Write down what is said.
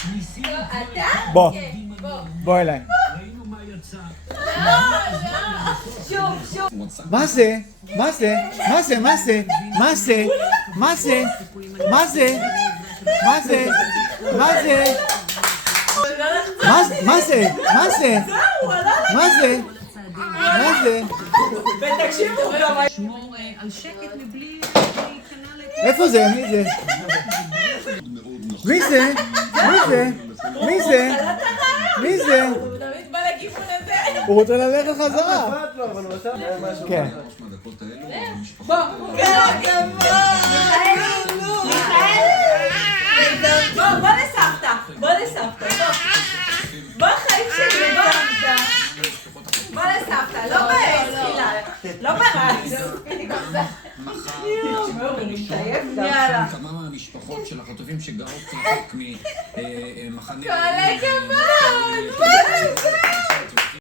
אתה? בוא, בוא. בוא אליי. שוב, שוב. מה זה? מה זה? מה זה? מה זה? מה זה? מה זה? מה זה? מה זה? מה זה? מה זה? מה זה? מה זה? מה זה? ותקשיבו גם... לשמור על שקט מבלי להיכנע איפה זה? מי זה? מי זה? מי זה? מי זה? מי זה? הוא תמיד בא לכיוון הזה. הוא רוצה ללכת חזרה. כן. בוא, בוא לסבתא, בוא לסבתא, בוא חיים שלי, בוא לסבתא, לא בתחילה, לא ברץ. יאללה. כמה מהמשפחות של החטופים שגרות רחוק ממחנה... כל הכבוד!